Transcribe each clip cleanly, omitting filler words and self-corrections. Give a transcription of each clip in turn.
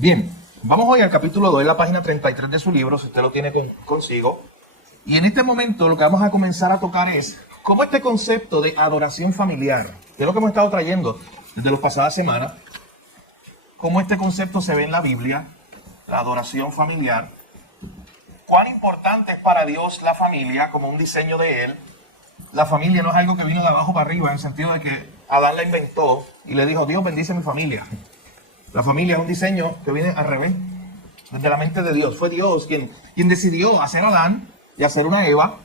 Bien, vamos hoy al capítulo 2, la página 33 de su libro, si usted lo tiene consigo. Y en este momento lo que vamos a comenzar a tocar es cómo este concepto de adoración familiar, que es lo que hemos estado trayendo desde las pasadas semanas, cómo este concepto se ve en la Biblia, la adoración familiar, cuán importante es para Dios la familia como un diseño de Él. La familia no es algo que vino de abajo para arriba, en el sentido de que Adán la inventó y le dijo, Dios bendice mi familia. La familia es un diseño que viene al revés, desde la mente de Dios. Fue Dios quien decidió hacer a Adán y hacer una Eva,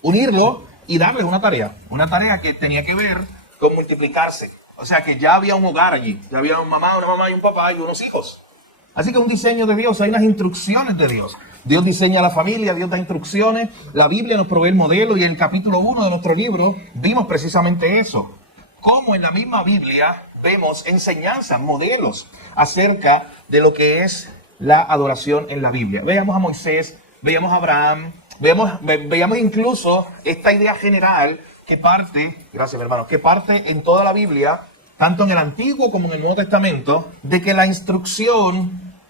unirlo y darles una tarea que tenía que ver con multiplicarse. O sea que ya había un hogar allí, ya había una mamá y un papá y unos hijos. Así que un diseño de Dios, hay unas instrucciones de Dios. Dios diseña la familia, Dios da instrucciones, la Biblia nos provee el modelo y en el capítulo 1 de nuestro libro vimos precisamente eso. Cómo en la misma Biblia vemos enseñanzas, modelos acerca de lo que es la adoración en la Biblia. Veíamos a Moisés, veíamos a Abraham, veíamos incluso esta idea general que parte, gracias hermano, que parte en toda la Biblia, tanto en el Antiguo como en el Nuevo Testamento, de que la instrucción,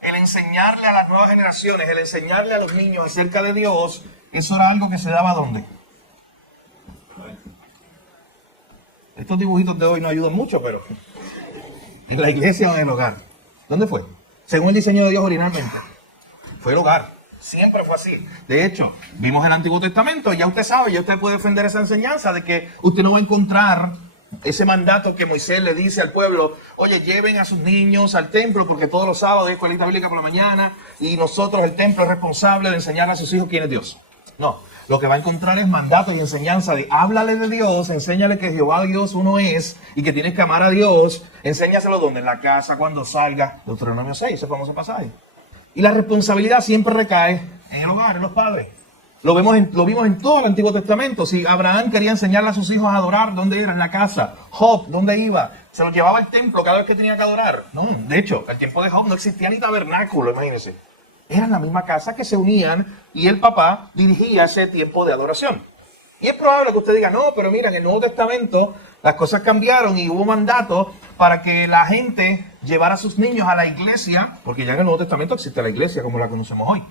el enseñarle a las nuevas generaciones, el enseñarle a los niños acerca de Dios, eso era algo que se daba ¿dónde? Estos dibujitos de hoy no ayudan mucho, pero en la iglesia o en el hogar. ¿Dónde fue? Según el diseño de Dios originalmente. Fue el hogar. Siempre fue así. De hecho, vimos el Antiguo Testamento, ya usted sabe, ya usted puede defender esa enseñanza de que usted no va a encontrar ese mandato que Moisés le dice al pueblo, oye, lleven a sus niños al templo porque todos los sábados hay escuelita bíblica por la mañana y nosotros, el templo, es responsable de enseñarle a sus hijos quién es Dios. No. Lo que va a encontrar es mandato y enseñanza de háblale de Dios, enséñale que Jehová Dios uno es y que tienes que amar a Dios. Enséñaselo donde, en la casa, cuando salga. Deuteronomio 6, ese famoso pasaje. Y la responsabilidad siempre recae en el hogar, en los padres. Lo vimos en todo el Antiguo Testamento. Si Abraham quería enseñarle a sus hijos a adorar, ¿dónde era? En la casa. Job, ¿dónde iba? Se los llevaba al templo cada vez que tenía que adorar. No, de hecho, al tiempo de Job no existía ni tabernáculo, imagínense. Era en la misma casa que se unían y el papá dirigía ese tiempo de adoración. Y es probable que usted diga, no, pero mira, en el Nuevo Testamento las cosas cambiaron y hubo mandato para que la gente llevara a sus niños a la iglesia, porque ya en el Nuevo Testamento existe la iglesia como la conocemos hoy.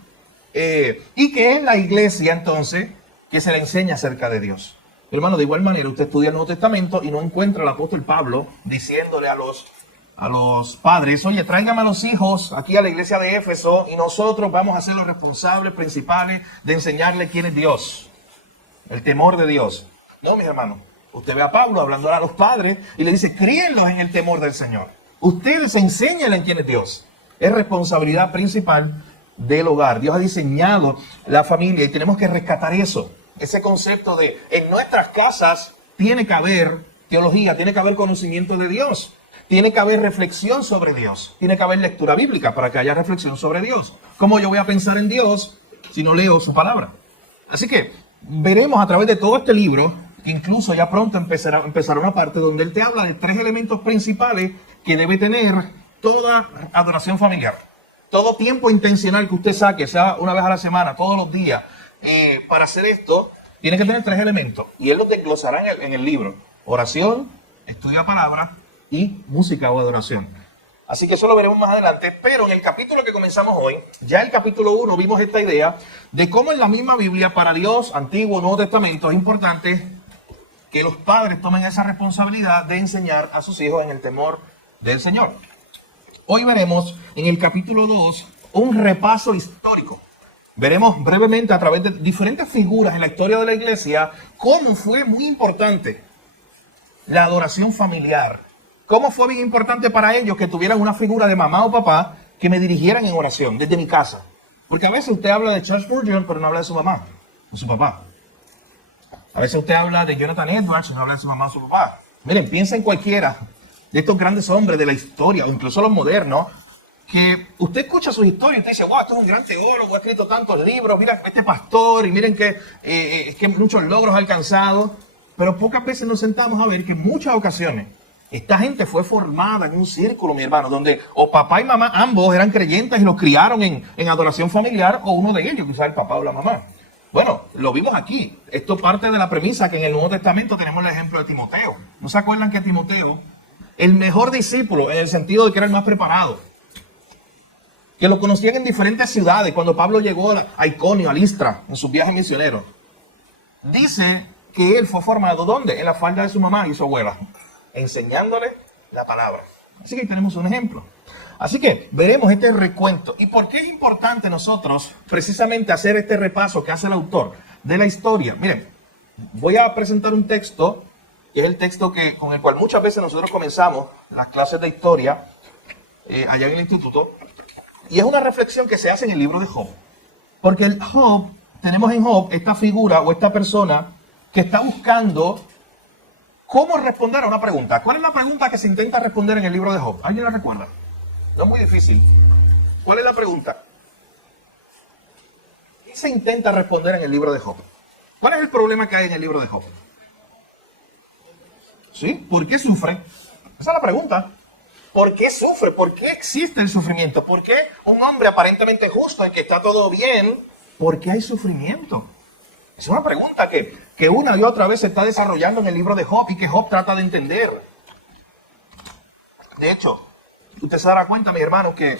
Y que es la iglesia entonces que se le enseña acerca de Dios. Hermano, de igual manera usted estudia el Nuevo Testamento y no encuentra al apóstol Pablo diciéndole a los padres, oye, tráigame a los hijos aquí a la iglesia de Éfeso y nosotros vamos a ser los responsables principales de enseñarle quién es Dios, el temor de Dios. No, mis hermanos, usted ve a Pablo hablando a los padres y le dice, críenlos en el temor del Señor. Ustedes enséñenle quién es Dios. Es responsabilidad principal del hogar. Dios ha diseñado la familia y tenemos que rescatar eso. Ese concepto de en nuestras casas tiene que haber teología, tiene que haber conocimiento de Dios. Tiene que haber reflexión sobre Dios. Tiene que haber lectura bíblica para que haya reflexión sobre Dios. ¿Cómo yo voy a pensar en Dios si no leo su palabra? Así que veremos a través de todo este libro, que incluso ya pronto empezará una parte donde él te habla de 3 elementos principales que debe tener toda adoración familiar. Todo tiempo intencional que usted saque, sea una vez a la semana, todos los días, para hacer esto, tiene que tener 3 elementos. Y él los desglosará en el libro. Oración, estudio de palabra y música o adoración. Así que eso lo veremos más adelante, pero en el capítulo que comenzamos hoy, ya el capítulo 1, vimos esta idea de cómo en la misma Biblia, para Dios, Antiguo, Nuevo Testamento, es importante que los padres tomen esa responsabilidad de enseñar a sus hijos en el temor del Señor. Hoy veremos en el capítulo 2 un repaso histórico. Veremos brevemente a través de diferentes figuras en la historia de la iglesia cómo fue muy importante la adoración familiar. Cómo fue bien importante para ellos que tuvieran una figura de mamá o papá que me dirigieran en oración desde mi casa. Porque a veces usted habla de Charles Spurgeon, pero no habla de su mamá o su papá. A veces usted habla de Jonathan Edwards y no habla de su mamá o su papá. Miren, piensa en cualquiera de estos grandes hombres de la historia, o incluso los modernos, que usted escucha sus historias y usted dice, wow, esto es un gran teólogo, ha escrito tantos libros, mira este pastor, y miren que muchos logros ha alcanzado. Pero pocas veces nos sentamos a ver que en muchas ocasiones esta gente fue formada en un círculo, mi hermano, donde o papá y mamá ambos eran creyentes y los criaron en adoración familiar, o uno de ellos, quizás el papá o la mamá. Bueno, lo vimos aquí. Esto parte de la premisa que en el Nuevo Testamento tenemos el ejemplo de Timoteo. ¿No se acuerdan que Timoteo el mejor discípulo en el sentido de que era el más preparado. Que lo conocían en diferentes ciudades cuando Pablo llegó a Iconio, a Listra, en sus viajes misioneros. Dice que él fue formado, ¿dónde? En la falda de su mamá y su abuela, enseñándole la palabra. Así que ahí tenemos un ejemplo. Así que veremos este recuento. ¿Y por qué es importante nosotros precisamente hacer este repaso que hace el autor de la historia? Miren, voy a presentar un texto, que es el texto con el cual muchas veces nosotros comenzamos las clases de historia allá en el instituto. Y es una reflexión que se hace en el libro de Job. Porque tenemos en Job esta figura o esta persona que está buscando cómo responder a una pregunta. ¿Cuál es la pregunta que se intenta responder en el libro de Job? ¿Alguien la recuerda? No es muy difícil. ¿Cuál es la pregunta? ¿Qué se intenta responder en el libro de Job? ¿Cuál es el problema que hay en el libro de Job? ¿Sí? ¿Por qué sufre? Esa es la pregunta. ¿Por qué sufre? ¿Por qué existe el sufrimiento? ¿Por qué un hombre aparentemente justo en que está todo bien? ¿Por qué hay sufrimiento? Es una pregunta que una y otra vez se está desarrollando en el libro de Job y que Job trata de entender. De hecho, usted se dará cuenta, mi hermano, que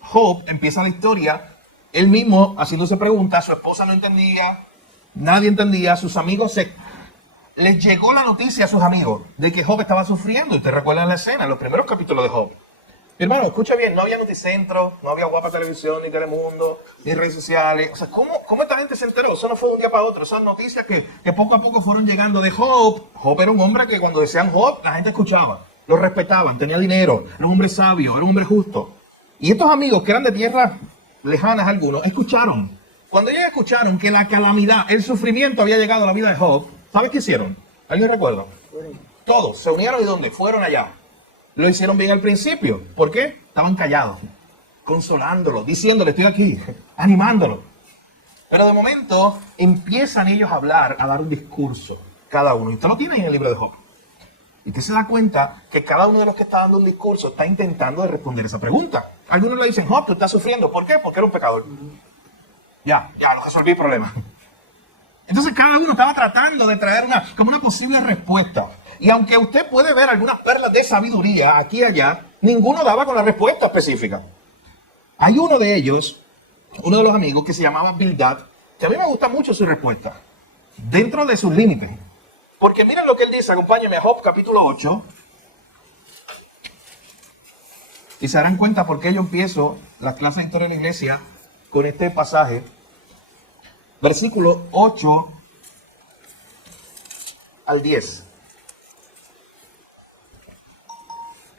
Job empieza la historia, él mismo haciéndose preguntas, su esposa no entendía, nadie entendía, sus amigos les llegó la noticia a sus amigos de que Job estaba sufriendo. Usted recuerda la escena, en los primeros capítulos de Job. Mi hermano, escucha bien, no había noticentro, no había Guapa Televisión, ni Telemundo, ni redes sociales. O sea, ¿cómo esta gente se enteró? Eso no fue de un día para otro. Son noticias que poco a poco fueron llegando de Job. Job era un hombre que cuando decían Job, la gente escuchaba, lo respetaban, tenía dinero, era un hombre sabio, era un hombre justo. Y estos amigos, que eran de tierras lejanas algunos, escucharon. Cuando ellos escucharon que la calamidad, el sufrimiento había llegado a la vida de Job, ¿sabes qué hicieron? ¿Alguien recuerda? Todos se unieron y ¿dónde? Fueron allá. Lo hicieron bien al principio. ¿Por qué? Estaban callados, consolándolo, diciéndole, estoy aquí, animándolo. Pero de momento empiezan ellos a hablar, a dar un discurso, cada uno. Y usted lo tiene en el libro de Job. Y usted se da cuenta que cada uno de los que está dando un discurso está intentando de responder esa pregunta. Algunos le dicen, Job, tú estás sufriendo. ¿Por qué? Porque eres un pecador. Ya, lo resolví el problema. Entonces cada uno estaba tratando de traer como una posible respuesta. Y aunque usted puede ver algunas perlas de sabiduría aquí y allá, ninguno daba con la respuesta específica. Hay uno de ellos, uno de los amigos, que se llamaba Bildad, que a mí me gusta mucho su respuesta, dentro de sus límites. Porque miren lo que él dice, acompáñenme a Job capítulo 8. Y se darán cuenta por qué yo empiezo las clases de historia de la iglesia con este pasaje. Versículo 8 al 10.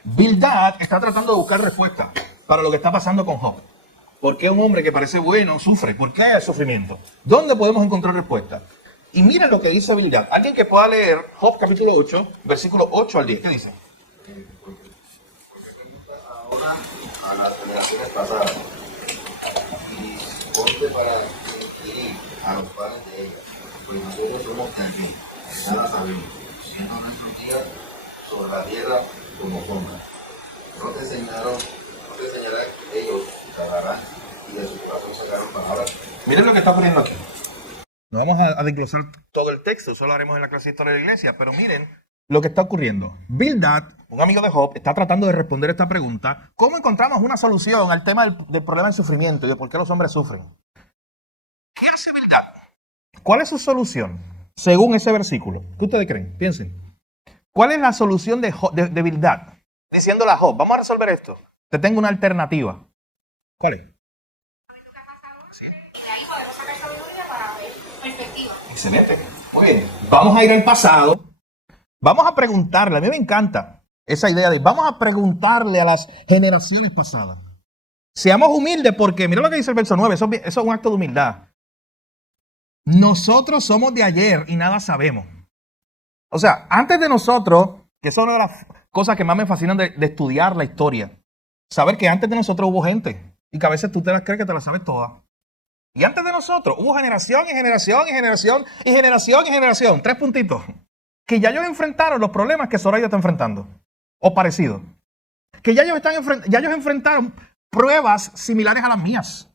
Bildad está tratando de buscar respuesta para lo que está pasando con Job. ¿Por qué un hombre que parece bueno sufre? ¿Por qué hay sufrimiento? ¿Dónde podemos encontrar respuesta? Y miren lo que dice Bildad. Alguien que pueda leer Job capítulo 8, versículo 8 al 10. ¿Qué dice? Porque ahora a las generaciones pasadas y ponte para inquirir a los padres de ellas, pues nosotros somos también, nada sabemos, siendo nuestros días sobre la tierra como sombra. No te enseñarán ellos tragarán y de su corazón sacaron palabras. Miren lo que está poniendo aquí. No vamos a desglosar todo el texto, eso lo haremos en la clase de historia de la iglesia, pero miren lo que está ocurriendo. Bildad, un amigo de Job, está tratando de responder esta pregunta. ¿Cómo encontramos una solución al tema del problema del sufrimiento y de por qué los hombres sufren? ¿Qué hace Bildad? ¿Cuál es su solución? Según ese versículo. ¿Qué ustedes creen? Piensen. ¿Cuál es la solución de Bildad? Diciéndole a Job, vamos a resolver esto. Te tengo una alternativa. ¿Cuál es? Excelente. Muy bien. Vamos a ir al pasado. Vamos a preguntarle. A mí me encanta esa idea de vamos a preguntarle a las generaciones pasadas. Seamos humildes porque, mira lo que dice el verso 9. Eso es un acto de humildad. Nosotros somos de ayer y nada sabemos. O sea, antes de nosotros, que eso es una de las cosas que más me fascinan de estudiar la historia. Saber que antes de nosotros hubo gente y que a veces tú te las crees que te las sabes todas. Y antes de nosotros hubo generación y generación y generación y generación y generación. 3 puntitos. Que ya ellos enfrentaron los problemas que Soraya está enfrentando. O parecidos. Que ya ellos enfrentaron pruebas similares a las mías.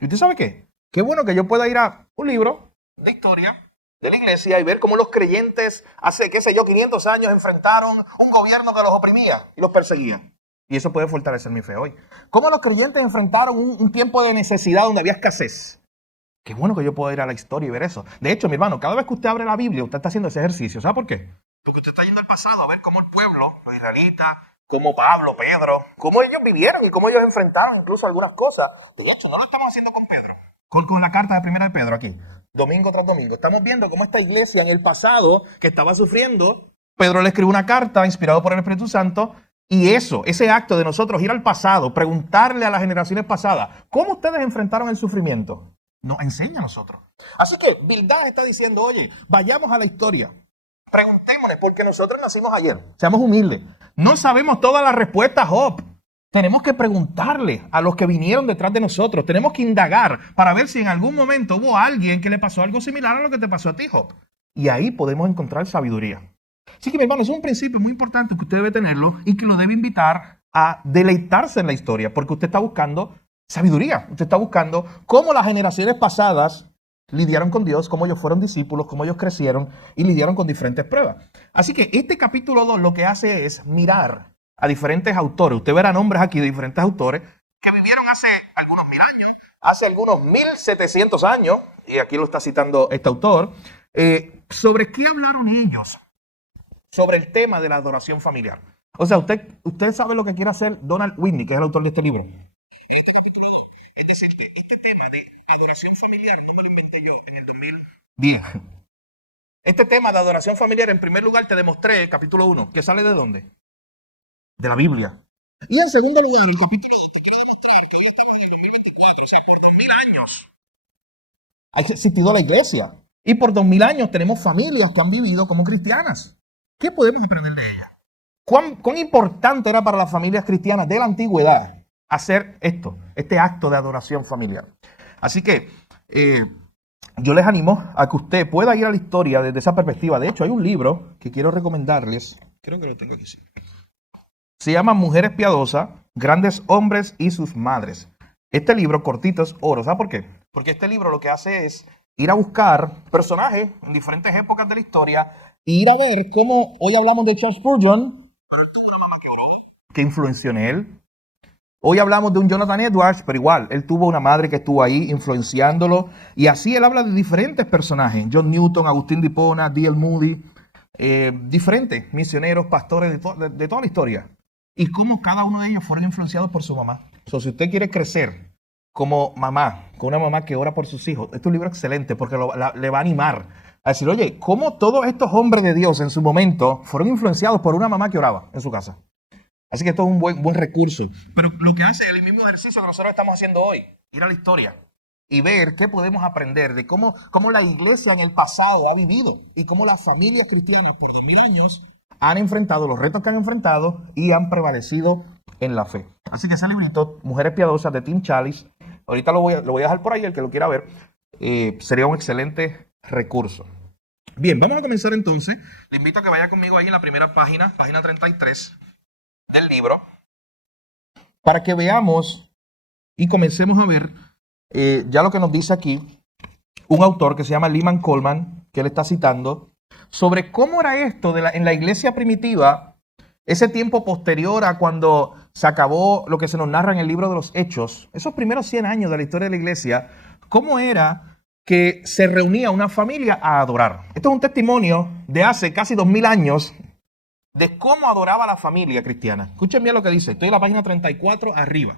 ¿Y usted sabe qué? Qué bueno que yo pueda ir a un libro de historia de la iglesia y ver cómo los creyentes hace, qué sé yo, 500 años enfrentaron un gobierno que los oprimía y los perseguía. Y eso puede fortalecer mi fe hoy. Cómo los creyentes enfrentaron un tiempo de necesidad donde había escasez. Qué bueno que yo puedo ir a la historia y ver eso. De hecho, mi hermano, cada vez que usted abre la Biblia, usted está haciendo ese ejercicio. ¿Sabe por qué? Porque usted está yendo al pasado a ver cómo el pueblo, los israelitas, cómo Pablo, Pedro, cómo ellos vivieron y cómo ellos enfrentaron incluso algunas cosas. De hecho, no lo estamos haciendo con Pedro. Con la carta de primera de Pedro aquí, domingo tras domingo. Estamos viendo cómo esta iglesia en el pasado, que estaba sufriendo, Pedro le escribió una carta inspirado por el Espíritu Santo. Y ese acto de nosotros ir al pasado, preguntarle a las generaciones pasadas, ¿cómo ustedes enfrentaron el sufrimiento? Nos enseña a nosotros. Así que Bildad está diciendo, oye, vayamos a la historia. Preguntémosle, porque nosotros nacimos ayer. Seamos humildes. No sabemos todas las respuestas, Job. Tenemos que preguntarle a los que vinieron detrás de nosotros. Tenemos que indagar para ver si en algún momento hubo alguien que le pasó algo similar a lo que te pasó a ti, Job. Y ahí podemos encontrar sabiduría. Así que, mi hermano, es un principio muy importante que usted debe tenerlo y que lo debe invitar a deleitarse en la historia, porque usted está buscando sabiduría. Usted está buscando cómo las generaciones pasadas lidiaron con Dios, cómo ellos fueron discípulos, cómo ellos crecieron y lidiaron con diferentes pruebas. Así que este capítulo 2 lo que hace es mirar a diferentes autores. Usted verá nombres aquí de diferentes autores que vivieron hace algunos 1000 años, hace algunos 1700 años, y aquí lo está citando este autor, sobre qué hablaron ellos. Sobre el tema de la adoración familiar. O sea, usted sabe lo que quiere hacer Donald Whitney, que es el autor de este libro. Es decir, este tema de adoración familiar no me lo inventé yo en el 2010. Este tema de adoración familiar, en primer lugar, te demostré, capítulo 1, que sale ¿de dónde? De la Biblia. Y en segundo lugar, el capítulo 2 te quiero demostrar que hoy estamos en el 2024, o sea, por 2000 años ha existido la iglesia. Y por 2000 años tenemos familias que han vivido como cristianas. ¿Qué podemos aprender de ella? ¿Cuán importante era para las familias cristianas de la antigüedad hacer este acto de adoración familiar? Así que yo les animo a que usted pueda ir a la historia desde esa perspectiva. De hecho, hay un libro que quiero recomendarles. Creo que lo tengo aquí. Sí. Se llama Mujeres Piadosas, Grandes Hombres y sus Madres. Este libro, cortito, es oro. ¿Sabe por qué? Porque este libro lo que hace es ir a buscar personajes en diferentes épocas de la historia y ir a ver cómo hoy hablamos de Charles Spurgeon, que influenció en él. Hoy hablamos de un Jonathan Edwards, pero igual, él tuvo una madre que estuvo ahí influenciándolo. Y así él habla de diferentes personajes. John Newton, Agustín de Hipona, D.L. Moody, diferentes misioneros, pastores de toda la historia. Y cómo cada uno de ellos fueron influenciados por su mamá. So, si usted quiere crecer como mamá, con una mamá que ora por sus hijos, este es un libro excelente porque le va a animar a decir, oye, cómo todos estos hombres de Dios en su momento fueron influenciados por una mamá que oraba en su casa. Así que esto es un buen recurso. Pero lo que hace el mismo ejercicio que nosotros estamos haciendo hoy, ir a la historia y ver qué podemos aprender de cómo la iglesia en el pasado ha vivido y cómo las familias cristianas por 2000 años han enfrentado los retos que han enfrentado y han prevalecido en la fe. Así que ese librito, Mujeres Piadosas, de Tim Challies, ahorita lo voy a dejar por ahí, el que lo quiera ver, sería un excelente recurso. Bien, vamos a comenzar entonces. Le invito a que vaya conmigo ahí en la primera página 33 del libro, para que veamos y comencemos a ver ya lo que nos dice aquí un autor que se llama Lyman Coleman, que él está citando, sobre cómo era esto en la iglesia primitiva, ese tiempo posterior a cuando se acabó lo que se nos narra en el libro de los Hechos, esos primeros 100 años de la historia de la iglesia, cómo era que se reunía una familia a adorar. Esto es un testimonio de hace casi 2000 años de cómo adoraba la familia cristiana. Escuchen bien lo que dice. Estoy en la página 34 arriba.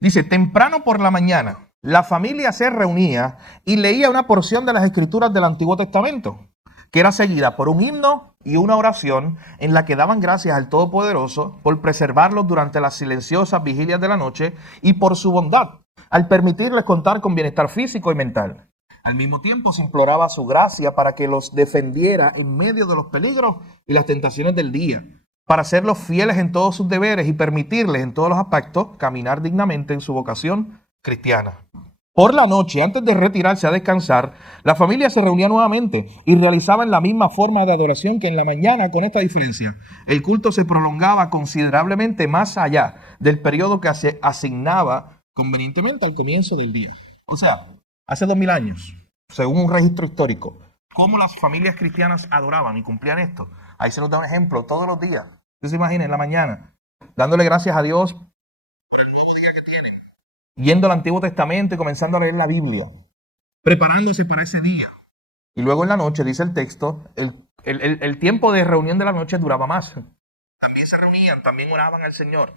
Dice, temprano por la mañana, la familia se reunía y leía una porción de las escrituras del Antiguo Testamento, que era seguida por un himno y una oración en la que daban gracias al Todopoderoso por preservarlos durante las silenciosas vigilias de la noche y por su bondad, al permitirles contar con bienestar físico y mental. Al mismo tiempo se imploraba su gracia para que los defendiera en medio de los peligros y las tentaciones del día, para hacerlos fieles en todos sus deberes y permitirles en todos los aspectos caminar dignamente en su vocación cristiana. Por la noche, antes de retirarse a descansar, la familia se reunía nuevamente y realizaban la misma forma de adoración que en la mañana, con esta diferencia. El culto se prolongaba considerablemente más allá del periodo que se asignaba convenientemente al comienzo del día. O sea, hace 2000 años, según un registro histórico, cómo las familias cristianas adoraban y cumplían esto. Ahí se nos da un ejemplo todos los días. Usted se imagina en la mañana, dándole gracias a Dios por el nuevo día que tienen, yendo al Antiguo Testamento y comenzando a leer la Biblia, preparándose para ese día. Y luego en la noche, dice el texto, el tiempo de reunión de la noche duraba más. También se reunían, también oraban al Señor.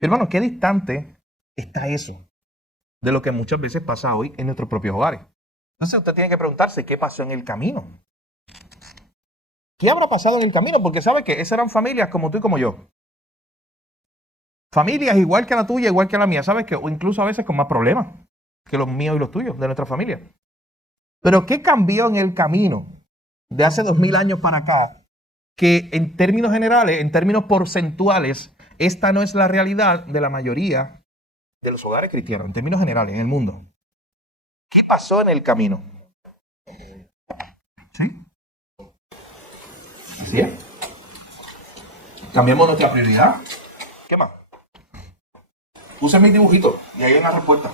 Hermano, qué distante está eso de lo que muchas veces pasa hoy en nuestros propios hogares. Entonces usted tiene que preguntarse qué pasó en el camino. ¿Qué habrá pasado en el camino? Porque sabe que esas eran familias como tú y como yo. Familias igual que la tuya, igual que la mía. ¿Sabes qué? O incluso a veces con más problemas que los míos y los tuyos, de nuestra familia. Pero ¿qué cambió en el camino de hace 2000 años para acá? Que en términos generales, en términos porcentuales, esta no es la realidad de la mayoría de los hogares cristianos, en términos generales, en el mundo. ¿Qué pasó en el camino? ¿Sí? Así es. Cambiamos nuestra prioridad. ¿Qué más? Puse mis dibujitos y ahí hay una respuesta.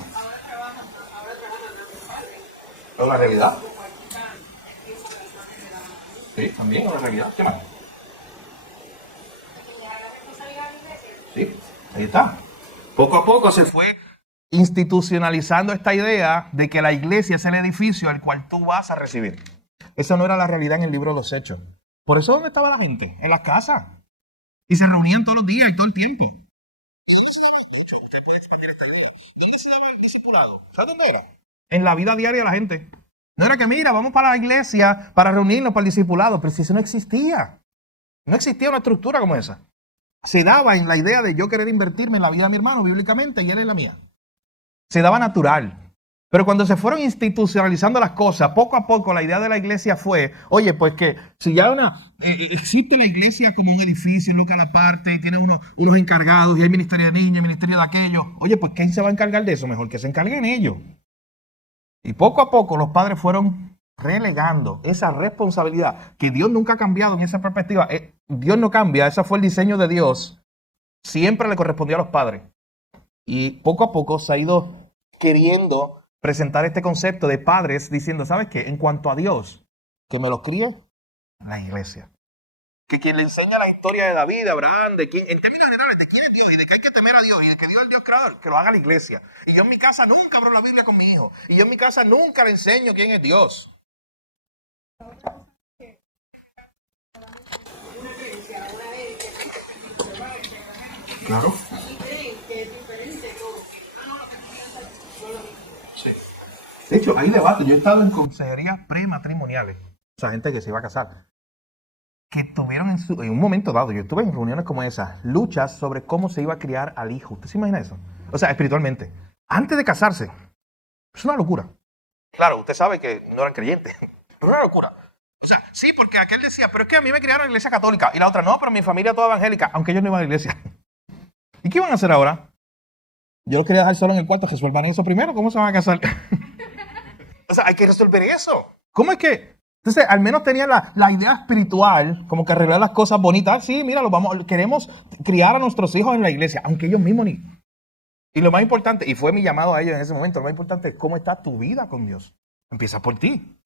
¿Es una realidad? Sí, también es una realidad. ¿Qué más? Sí, ahí está. Poco a poco se fue institucionalizando esta idea de que la iglesia es el edificio al cual tú vas a recibir. Esa no era la realidad en el libro de los Hechos. Por eso, ¿dónde estaba la gente? En las casas. Y se reunían todos los días y todo el tiempo. ¿Sabes dónde era? En la vida diaria de la gente. No era que, mira, vamos para la iglesia para reunirnos para el discipulado, pero si eso no existía. No existía una estructura como esa. Se daba en la idea de yo querer invertirme en la vida de mi hermano bíblicamente y él en la mía. Se daba natural. Pero cuando se fueron institucionalizando las cosas, poco a poco la idea de la iglesia fue, oye, pues que si ya existe la iglesia como un edificio, un local aparte, y tiene unos encargados, y hay ministerio de niños, ministerio de aquello, oye, pues ¿quién se va a encargar de eso? Mejor que se encarguen ellos. Y poco a poco los padres fueron relegando esa responsabilidad, que Dios nunca ha cambiado en esa perspectiva. Dios no cambia, ese fue el diseño de Dios. Siempre le correspondía a los padres. Y poco a poco se ha ido queriendo presentar este concepto de padres diciendo, ¿sabes qué? En cuanto a Dios, que me los críe la iglesia. Que quien le enseña la historia de David, de Abraham, de quién, en términos generales, de quién es Dios y de que hay que temer a Dios y de que Dios es el Dios creador, que lo haga la iglesia. Y yo en mi casa nunca abro la Biblia con mi hijo. Y yo en mi casa nunca le enseño quién es Dios. Claro. Sí. De hecho, hay debate. Yo he estado en consejerías prematrimoniales. O sea, gente que se iba a casar. Que tuvieron en un momento dado, yo estuve en reuniones como esas, luchas sobre cómo se iba a criar al hijo. ¿Usted se imagina eso? O sea, espiritualmente. Antes de casarse. Es una locura. Claro, usted sabe que no eran creyentes. Pero una locura. O sea, sí, porque aquel decía, pero es que a mí me criaron en la iglesia católica. Y la otra, no, pero mi familia toda evangélica, aunque ellos no iban a la iglesia. ¿Y qué iban a hacer ahora? Yo los quería dejar solo en el cuarto, resuelvan eso primero. ¿Cómo se van a casar? O sea, hay que resolver eso. ¿Cómo es que? Entonces, al menos tenía la idea espiritual, como que arreglar las cosas bonitas. Sí, mira, queremos criar a nuestros hijos en la iglesia, aunque ellos mismos ni. Y lo más importante, y fue mi llamado a ellos en ese momento, lo más importante es cómo está tu vida con Dios. Empieza por ti.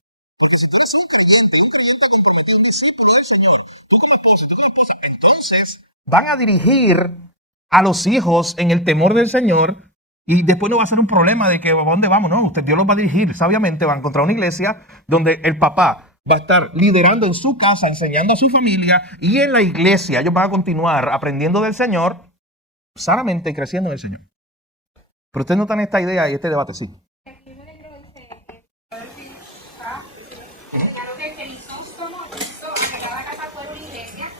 Van a dirigir a los hijos en el temor del Señor y después no va a ser un problema de que ¿a dónde vamos? No, Dios los va a dirigir. Sabiamente van a encontrar una iglesia donde el papá va a estar liderando en su casa, enseñando a su familia, y en la iglesia ellos van a continuar aprendiendo del Señor, sanamente y creciendo en el Señor. Pero ustedes notan esta idea y este debate, sí.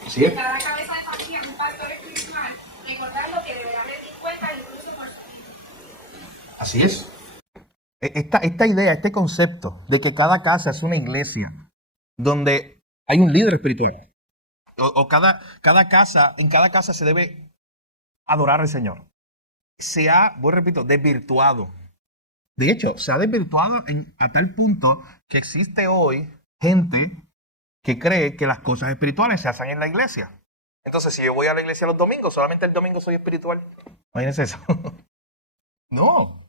Sí. Cada cabeza de familia un pastor espiritual, recordar lo que deberá rendir cuenta incluso por su vida. Así es. Esta idea, este concepto de que cada casa es una iglesia donde hay un líder espiritual. O cada casa, en cada casa se debe adorar al Señor. Se ha, repito, desvirtuado. De hecho, se ha desvirtuado a tal punto que existe hoy gente que cree que las cosas espirituales se hacen en la iglesia. Entonces, si yo voy a la iglesia los domingos, solamente el domingo soy espiritual. Imagínense eso. No.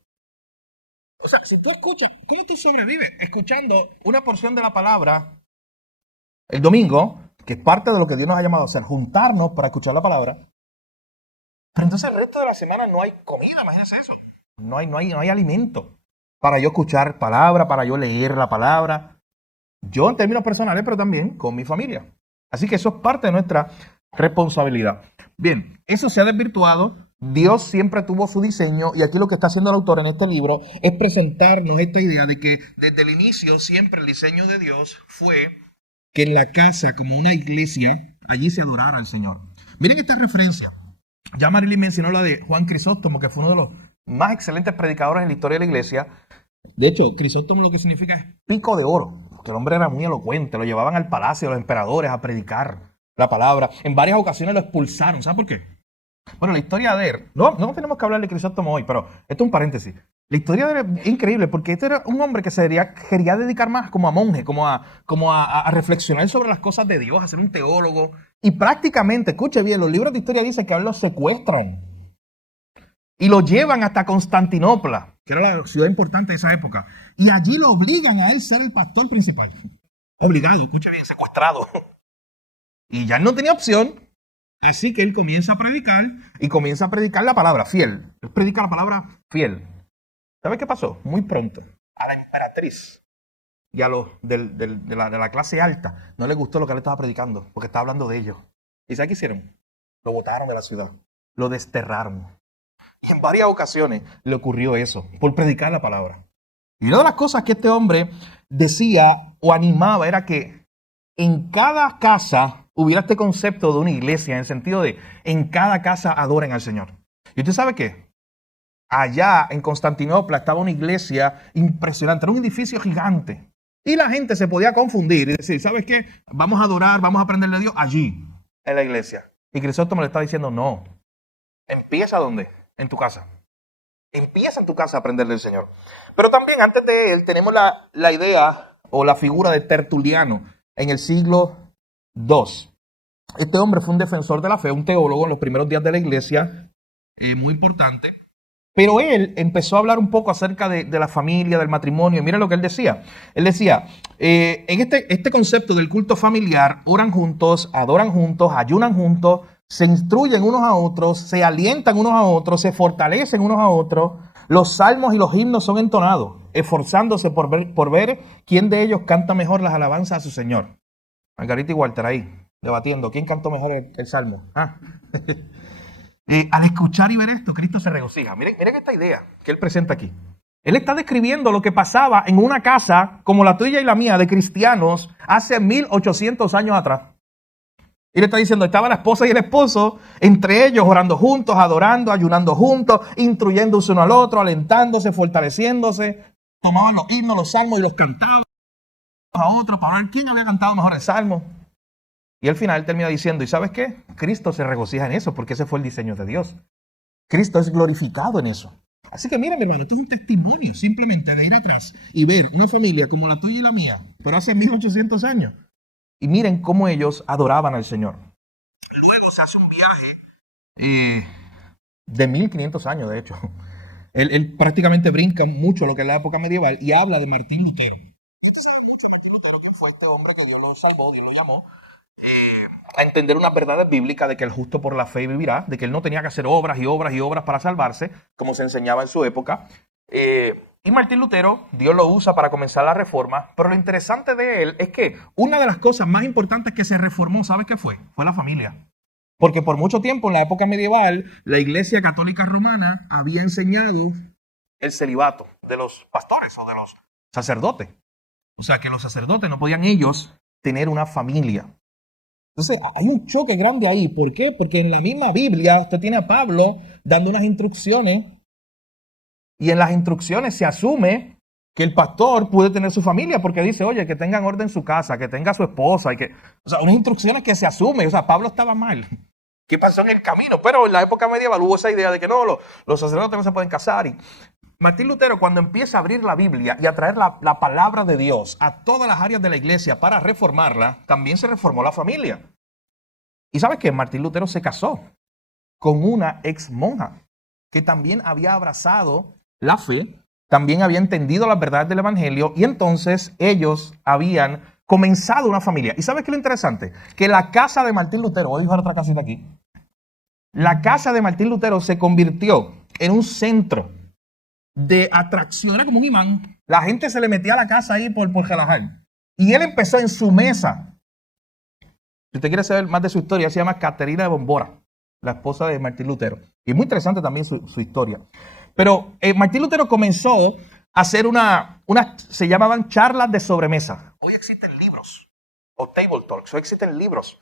O sea, si tú escuchas, ¿cómo tú sobrevives? Escuchando una porción de la palabra el domingo, que es parte de lo que Dios nos ha llamado a hacer, juntarnos para escuchar la palabra. Pero entonces el resto de la semana no hay comida, imagínense eso. No hay alimento para yo escuchar palabra, para yo leer la palabra. Yo en términos personales, pero también con mi familia. Así que eso es parte de nuestra responsabilidad. Bien, eso se ha desvirtuado. Dios siempre tuvo su diseño y aquí lo que está haciendo el autor en este libro es presentarnos esta idea de que desde el inicio siempre el diseño de Dios fue que en la casa, como una iglesia, allí se adorara al Señor. Miren esta referencia. Ya Marilyn mencionó la de Juan Crisóstomo, que fue uno de los más excelentes predicadores en la historia de la iglesia. De hecho, Crisóstomo lo que significa es pico de oro, porque el hombre era muy elocuente, lo llevaban al palacio de los emperadores a predicar la palabra. En varias ocasiones lo expulsaron. ¿Sabes por qué? Bueno, la historia de él, no tenemos que hablar de Crisóstomo hoy, pero esto es un paréntesis. La historia de él es increíble porque este era un hombre que quería dedicar más como a monje, como a reflexionar sobre las cosas de Dios, a ser un teólogo. Y prácticamente, escuche bien, los libros de historia dicen que a él lo secuestran y lo llevan hasta Constantinopla, que era la ciudad importante de esa época. Y allí lo obligan a él ser el pastor principal. Obligado, escuche bien, secuestrado. Y ya él no tenía opción. Así que él comienza a predicar y comienza a predicar la palabra fiel. Él predica la palabra fiel. ¿Sabes qué pasó? Muy pronto, a la emperatriz y a los de la clase alta no les gustó lo que él estaba predicando, porque estaba hablando de ellos. ¿Y sabes qué hicieron? Lo botaron de la ciudad, lo desterraron. Y en varias ocasiones le ocurrió eso, por predicar la palabra. Y una de las cosas que este hombre decía o animaba era que en cada casa hubiera este concepto de una iglesia, en el sentido de en cada casa adoren al Señor. ¿Y usted sabe qué? Allá en Constantinopla estaba una iglesia impresionante, era un edificio gigante. Y la gente se podía confundir y decir, ¿sabes qué? Vamos a adorar, vamos a aprender de Dios allí, en la iglesia. Y Crisóstomo le estaba diciendo, no. ¿Empieza dónde? En tu casa. Empieza en tu casa a aprender del Señor. Pero también antes de él tenemos la idea o la figura de Tertuliano en el siglo II. Este hombre fue un defensor de la fe, un teólogo en los primeros días de la iglesia, muy importante. Pero él empezó a hablar un poco acerca de la familia, del matrimonio. Y miren lo que él decía. Él decía, en este concepto del culto familiar, oran juntos, adoran juntos, ayunan juntos, se instruyen unos a otros, se alientan unos a otros, se fortalecen unos a otros. Los salmos y los himnos son entonados, esforzándose por ver quién de ellos canta mejor las alabanzas a su Señor. Margarita y Walter ahí, debatiendo, ¿quién cantó mejor el salmo? Al escuchar y ver esto, Cristo se regocija. Miren esta idea que él presenta aquí. Él está describiendo lo que pasaba en una casa como la tuya y la mía de cristianos hace 1800 años atrás. Y le está diciendo, estaba la esposa y el esposo, entre ellos orando juntos, adorando, ayunando juntos, instruyéndose uno al otro, alentándose, fortaleciéndose. Tomaban los himnos, los salmos y los cantaban a otro para ver quién había cantado mejor el salmo. Y al final termina diciendo, ¿y sabes qué? Cristo se regocija en eso, porque ese fue el diseño de Dios. Cristo es glorificado en eso. Así que miren, mi hermano, esto es un testimonio simplemente de ir atrás y ver una familia como la tuya y la mía, pero hace 1800 años. Y miren cómo ellos adoraban al Señor. Luego se hace un viaje de 1500 años, de hecho. Él prácticamente brinca mucho lo que es la época medieval y habla de Martín Lutero. Lutero, que fue este hombre que Dios lo salvó, Dios lo llamó a entender una verdad bíblica de que el justo por la fe vivirá, de que él no tenía que hacer obras y obras y obras para salvarse, como se enseñaba en su época. Y Martín Lutero, Dios lo usa para comenzar la reforma, pero lo interesante de él es que una de las cosas más importantes que se reformó, ¿sabes qué fue? Fue la familia. Porque por mucho tiempo, en la época medieval, la Iglesia Católica Romana había enseñado el celibato de los pastores o de los sacerdotes. O sea, que los sacerdotes no podían ellos tener una familia. Entonces, hay un choque grande ahí. ¿Por qué? Porque en la misma Biblia usted tiene a Pablo dando unas instrucciones y en las instrucciones se asume que el pastor puede tener su familia porque dice, oye, que tengan orden en su casa, que tenga su esposa y que... O sea, unas instrucciones que se asume. O sea, Pablo estaba mal. ¿Qué pasó en el camino? Pero en la época medieval hubo esa idea de que no, los sacerdotes no se pueden casar. Y Martín Lutero, cuando empieza a abrir la Biblia y a traer la palabra de Dios a todas las áreas de la iglesia para reformarla, también se reformó la familia. ¿Y sabes qué? Martín Lutero se casó con una ex monja que también había abrazado la fe también había entendido las verdades del Evangelio y entonces ellos habían comenzado una familia. ¿Y sabes qué es lo interesante? Que la casa de Martín Lutero, voy a dibujar otra casita aquí, la casa de Martín Lutero se convirtió en un centro de atracción, era como un imán. La gente se le metía a la casa ahí por relajar. Y él empezó en su mesa. Si usted quiere saber más de su historia, se llama Caterina de Bombora, la esposa de Martín Lutero. Y es muy interesante también su historia. Pero Martín Lutero comenzó a hacer se llamaban charlas de sobremesa. Hoy existen libros, o table talks, hoy existen libros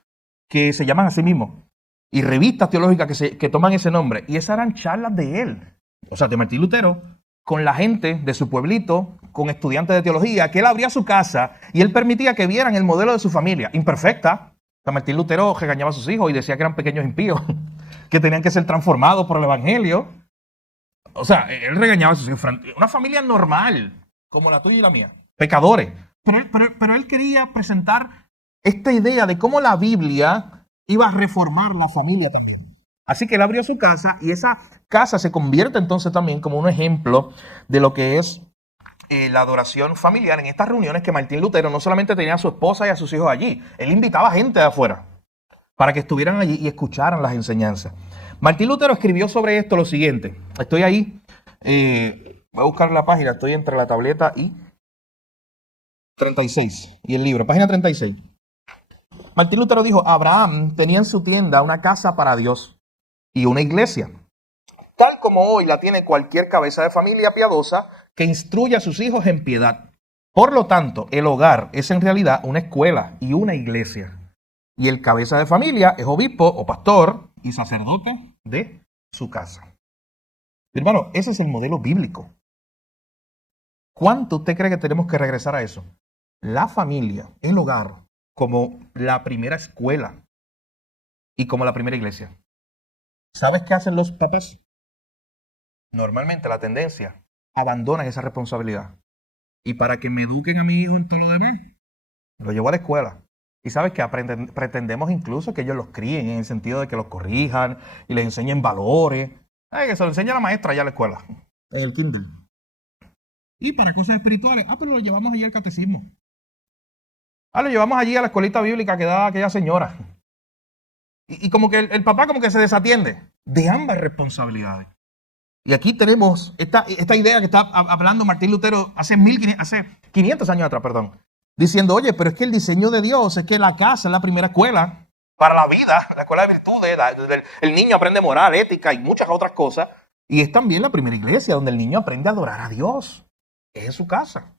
que se llaman así mismo. Y revistas teológicas que toman ese nombre. Y esas eran charlas de él, o sea, de Martín Lutero, con la gente de su pueblito, con estudiantes de teología, que él abría su casa y él permitía que vieran el modelo de su familia, imperfecta. O sea, Martín Lutero regañaba a sus hijos y decía que eran pequeños impíos, que tenían que ser transformados por el Evangelio. O sea, él regañaba a sus hijos. Una familia normal, como la tuya y la mía. Pecadores. Pero él quería presentar esta idea de cómo la Biblia iba a reformar la familia también. Así que él abrió su casa y esa casa se convierte entonces también como un ejemplo de lo que es la adoración familiar en estas reuniones que Martín Lutero no solamente tenía a su esposa y a sus hijos allí, él invitaba gente de afuera para que estuvieran allí y escucharan las enseñanzas. Martín Lutero escribió sobre esto lo siguiente. Estoy ahí, voy a buscar la página, estoy entre la tableta y 36, y el libro, página 36. Martín Lutero dijo, Abraham tenía en su tienda una casa para Dios y una iglesia, tal como hoy la tiene cualquier cabeza de familia piadosa que instruye a sus hijos en piedad. Por lo tanto, el hogar es en realidad una escuela y una iglesia. Y el cabeza de familia es obispo o pastor y sacerdote de su casa. Hermano, ese es el modelo bíblico. ¿Cuánto usted cree que tenemos que regresar a eso? La familia, el hogar, como la primera escuela y como la primera iglesia. ¿Sabes qué hacen los papás? Normalmente la tendencia, abandonan esa responsabilidad. Y para que me eduquen a mi hijo en todo lo demás, lo llevo a la escuela. Y sabes que pretendemos incluso que ellos los críen en el sentido de que los corrijan y les enseñen valores. Que se lo enseña la maestra allá en la escuela, en el kinder. Y para cosas espirituales, pero lo llevamos allí al catecismo. Lo llevamos allí a la escuelita bíblica que da aquella señora. Y como que el papá como que se desatiende de ambas responsabilidades. Y aquí tenemos esta idea que está hablando Martín Lutero hace 500 años atrás, diciendo, oye, pero es que el diseño de Dios es que la casa es la primera escuela para la vida, la escuela de virtudes, el niño aprende moral, ética y muchas otras cosas, y es también la primera iglesia donde el niño aprende a adorar a Dios, es en su casa.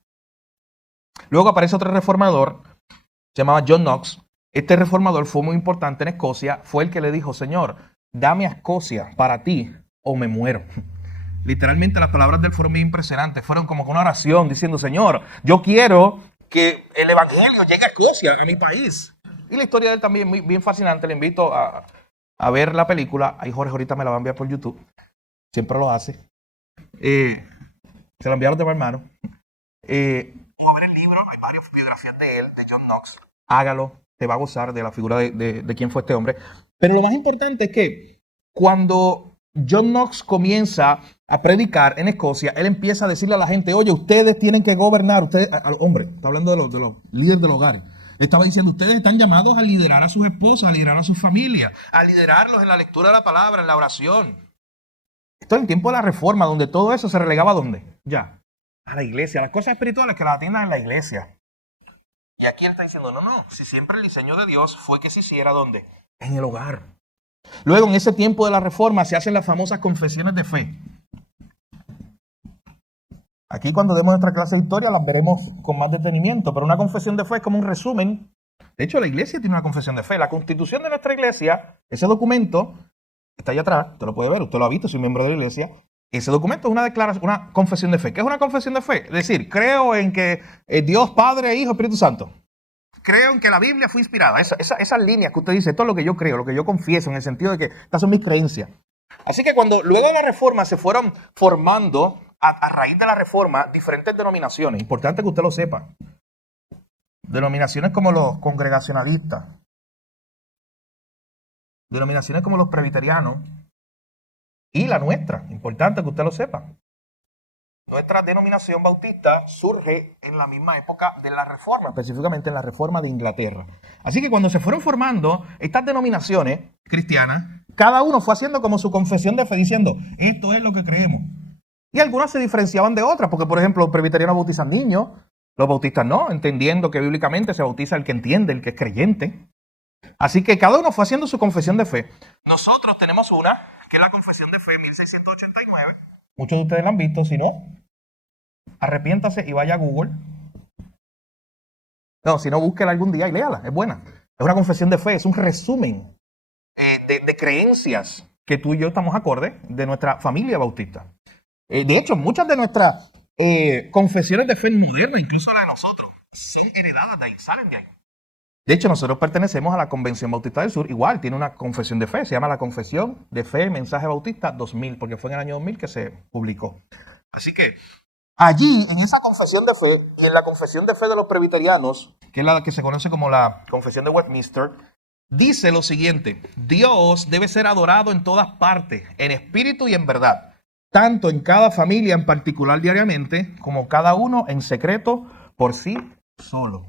Luego aparece otro reformador, se llamaba John Knox. Este reformador fue muy importante en Escocia, fue el que le dijo, Señor, dame a Escocia para ti o me muero. Literalmente las palabras de él fueron muy impresionantes, fueron como una oración diciendo, Señor, yo quiero que el evangelio llegue a Escocia, a mi país. Y la historia de él también muy bien fascinante, le invito a ver la película, ahí Jorge ahorita me la va a enviar por YouTube, siempre lo hace. Se la enviaron de mi hermano. Vamos a ver el libro, hay varias biografías de él, de John Knox, hágalo, te va a gozar de la figura de quién fue este hombre. Pero lo más importante es que cuando John Knox comienza a predicar en Escocia, él empieza a decirle a la gente, oye, ustedes tienen que gobernar, ustedes, hombre, está hablando de los líderes de los hogares, le estaba diciendo, ustedes están llamados a liderar a sus esposas, a liderar a sus familias, a liderarlos en la lectura de la palabra, en la oración. Esto es el tiempo de la reforma, donde todo eso se relegaba ¿a dónde? Ya, a la iglesia, a las cosas espirituales que las atiendan en la iglesia. Y aquí él está diciendo, no, si siempre el diseño de Dios fue que se hiciera ¿dónde? En el hogar. Luego, en ese tiempo de la reforma, se hacen las famosas confesiones de fe. Aquí cuando demos nuestra clase de historia las veremos con más detenimiento, pero una confesión de fe es como un resumen. De hecho, la iglesia tiene una confesión de fe. La constitución de nuestra iglesia, ese documento, está allá atrás, usted lo puede ver, usted lo ha visto, soy miembro de la iglesia. Ese documento es una declaración, una confesión de fe. ¿Qué es una confesión de fe? Es decir, creo en que Dios Padre, Hijo, Espíritu Santo. Creo en que la Biblia fue inspirada. Esas líneas que usted dice, esto es lo que yo creo, lo que yo confieso, en el sentido de que estas son mis creencias. Así que cuando luego de la reforma se fueron formando, a raíz de la reforma, diferentes denominaciones. Importante que usted lo sepa. Denominaciones como los congregacionalistas. Denominaciones como los presbiterianos. Y la nuestra. Importante que usted lo sepa. nuestra denominación bautista surge en la misma época de la Reforma, específicamente en la Reforma de Inglaterra. Así que cuando se fueron formando estas denominaciones cristianas, cada uno fue haciendo como su confesión de fe, diciendo, esto es lo que creemos. Y algunas se diferenciaban de otras, porque por ejemplo los presbiterianos bautizan niños, los bautistas no, entendiendo que bíblicamente se bautiza el que entiende, el que es creyente. Así que cada uno fue haciendo su confesión de fe. Nosotros tenemos una, que es la confesión de fe 1689. Muchos de ustedes la han visto, si no, arrepiéntase y vaya a Google. No, si no, búsquela algún día y léala, es buena. Es una confesión de fe, es un resumen de creencias que tú y yo estamos acorde de nuestra familia bautista. De hecho, muchas de nuestras confesiones de fe modernas, incluso la de nosotros, son heredadas de ahí, salen de ahí. De hecho, nosotros pertenecemos a la Convención Bautista del Sur, igual, tiene una confesión de fe, se llama la Confesión de Fe Mensaje Bautista 2000, porque fue en el año 2000 que se publicó. Así que allí, en esa confesión de fe, y en la confesión de fe de los presbiterianos, que es la que se conoce como la Confesión de Westminster, dice lo siguiente: Dios debe ser adorado en todas partes, en espíritu y en verdad, tanto en cada familia en particular diariamente, como cada uno en secreto por sí solo.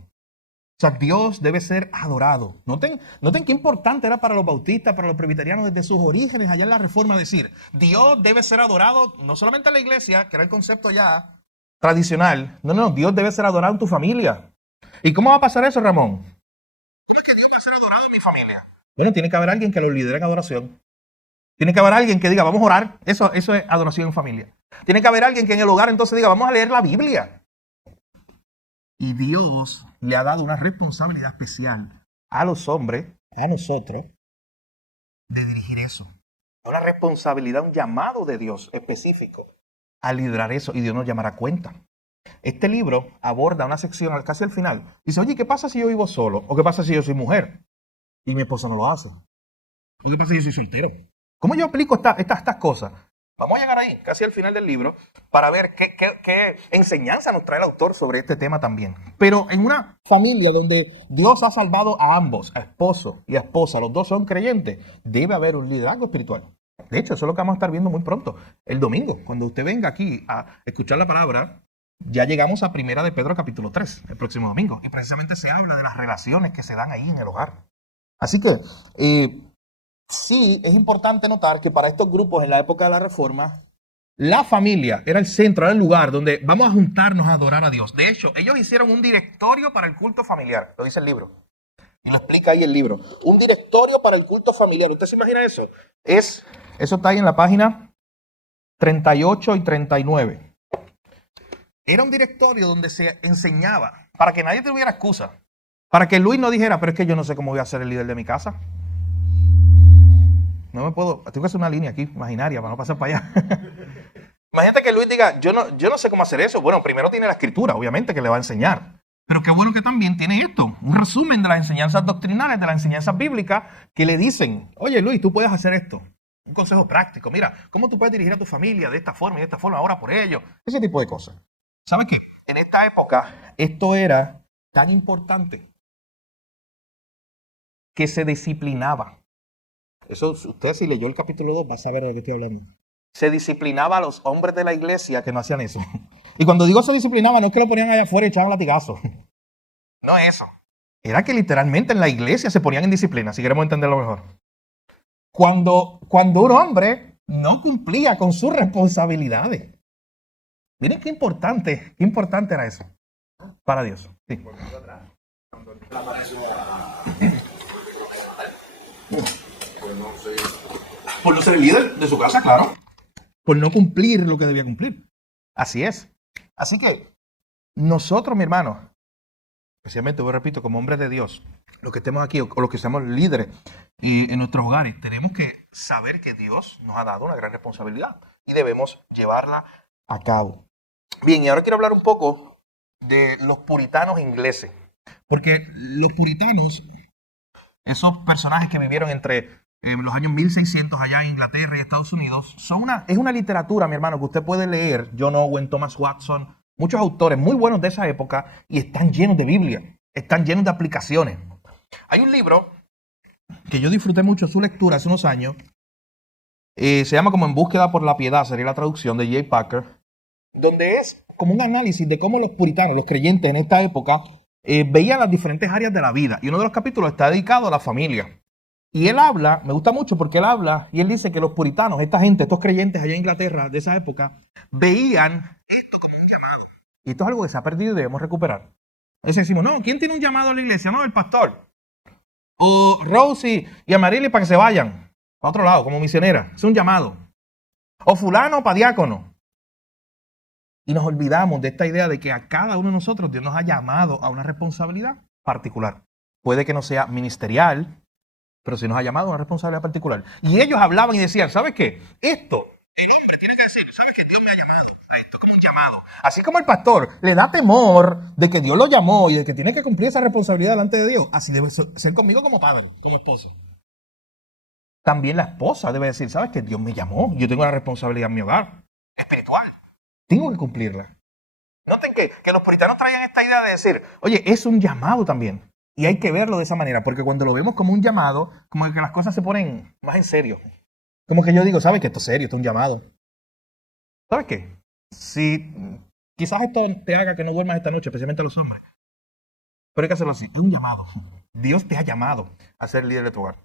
O sea, Dios debe ser adorado. Noten qué importante era para los bautistas, para los presbiterianos desde sus orígenes allá en la Reforma decir, Dios debe ser adorado no solamente en la iglesia, que era el concepto ya tradicional. No, Dios debe ser adorado en tu familia. ¿Y cómo va a pasar eso, Ramón? ¿Cómo es que Dios va a ser adorado en mi familia? Bueno, tiene que haber alguien que lo lidere en adoración. Tiene que haber alguien que diga, vamos a orar. Eso es adoración en familia. Tiene que haber alguien que en el hogar entonces diga, vamos a leer la Biblia. Y Dios le ha dado una responsabilidad especial a los hombres, a nosotros, de dirigir eso. Una responsabilidad, un llamado de Dios específico a liderar eso, y Dios nos llamará a cuenta. Este libro aborda una sección casi al final. Dice, oye, ¿qué pasa si yo vivo solo? ¿O qué pasa si yo soy mujer y mi esposa no lo hace? ¿O qué pasa si yo soy soltero? ¿Cómo yo aplico estas cosas? Vamos a llegar ahí, casi al final del libro, para ver qué enseñanza nos trae el autor sobre este tema también. Pero en una familia donde Dios ha salvado a ambos, a esposo y a esposa, los dos son creyentes, debe haber un liderazgo espiritual. De hecho, eso es lo que vamos a estar viendo muy pronto, el domingo. Cuando usted venga aquí a escuchar la palabra, ya llegamos a 1 de Pedro capítulo 3, el próximo domingo. Y precisamente se habla de las relaciones que se dan ahí en el hogar. Así que sí, es importante notar que para estos grupos en la época de la Reforma, la familia era el centro, era el lugar donde vamos a juntarnos a adorar a Dios. De hecho, ellos hicieron un directorio para el culto familiar, lo dice el libro. Y lo explica ahí el libro. Un directorio para el culto familiar. ¿Usted se imagina eso? Eso está ahí en la página 38 y 39. Era un directorio donde se enseñaba, para que nadie tuviera excusa. Para que Luis no dijera, pero es que yo no sé cómo voy a ser el líder de mi casa. No me puedo, tengo que hacer una línea aquí, imaginaria, para no pasar para allá. Imagínate que Luis diga, yo no sé cómo hacer eso. Bueno, primero tiene la escritura, obviamente, que le va a enseñar. Pero qué bueno que también tiene esto, un resumen de las enseñanzas doctrinales, de las enseñanzas bíblicas, que le dicen, oye Luis, tú puedes hacer esto. Un consejo práctico, mira, cómo tú puedes dirigir a tu familia de esta forma y de esta forma, ahora por ello. Ese tipo de cosas. ¿Sabes qué? En esta época, esto era tan importante que se disciplinaba. Eso, usted si leyó el capítulo 2 va a saber de qué estoy hablando. Se disciplinaba a los hombres de la iglesia que no hacían eso. Y cuando digo se disciplinaba, no es que lo ponían allá afuera y echaban latigazos. No es eso. Era que literalmente en la iglesia se ponían en disciplina, si queremos entenderlo mejor. Cuando un hombre no cumplía con sus responsabilidades. Miren qué importante era eso para Dios. Sí. Por no ser el líder de su casa, claro. Por no cumplir lo que debía cumplir. Así es. Así que nosotros, mi hermano, especialmente, yo repito, como hombres de Dios, los que estemos aquí o los que seamos líderes en nuestros hogares, tenemos que saber que Dios nos ha dado una gran responsabilidad y debemos llevarla a cabo. Bien, y ahora quiero hablar un poco de los puritanos ingleses. Porque los puritanos, esos personajes que vivieron entre los años 1600 allá en Inglaterra y Estados Unidos, es una literatura, mi hermano, que usted puede leer, John Owen, Thomas Watson, muchos autores muy buenos de esa época, y están llenos de Biblia, están llenos de aplicaciones. Hay un libro que yo disfruté mucho su lectura hace unos años, se llama como En búsqueda por la piedad, sería la traducción de J. Packer, donde es como un análisis de cómo los puritanos, los creyentes en esta época, veían las diferentes áreas de la vida. Y uno de los capítulos está dedicado a la familia. Y él habla, me gusta mucho porque él habla, y él dice que los puritanos, esta gente, estos creyentes allá en Inglaterra de esa época, veían esto como un llamado. Y esto es algo que se ha perdido y debemos recuperar. A veces decimos, no, ¿quién tiene un llamado a la iglesia? No, el pastor. O Rosie y Amarili para que se vayan a otro lado, como misionera. Es un llamado. O fulano para diácono. Y nos olvidamos de esta idea de que a cada uno de nosotros Dios nos ha llamado a una responsabilidad particular. Puede que no sea ministerial, pero sí nos ha llamado a una responsabilidad particular. Y ellos hablaban y decían, ¿sabes qué? Esto, el hombre tiene que decir, ¿sabes qué? Dios me ha llamado a esto como un llamado. Así como el pastor le da temor de que Dios lo llamó y de que tiene que cumplir esa responsabilidad delante de Dios, así debe ser conmigo como padre, como esposo. También la esposa debe decir, ¿sabes qué? Dios me llamó, yo tengo una responsabilidad en mi hogar, espiritual. Tengo que cumplirla. Noten que los puritanos traían esta idea de decir, oye, es un llamado también. Y hay que verlo de esa manera, porque cuando lo vemos como un llamado, como que las cosas se ponen más en serio. Como que yo digo, ¿sabes qué? Esto es serio, esto es un llamado. ¿Sabes qué? Si quizás esto te haga que no duermas esta noche, especialmente a los hombres. Pero hay que hacerlo así, es un llamado. Dios te ha llamado a ser líder de tu hogar.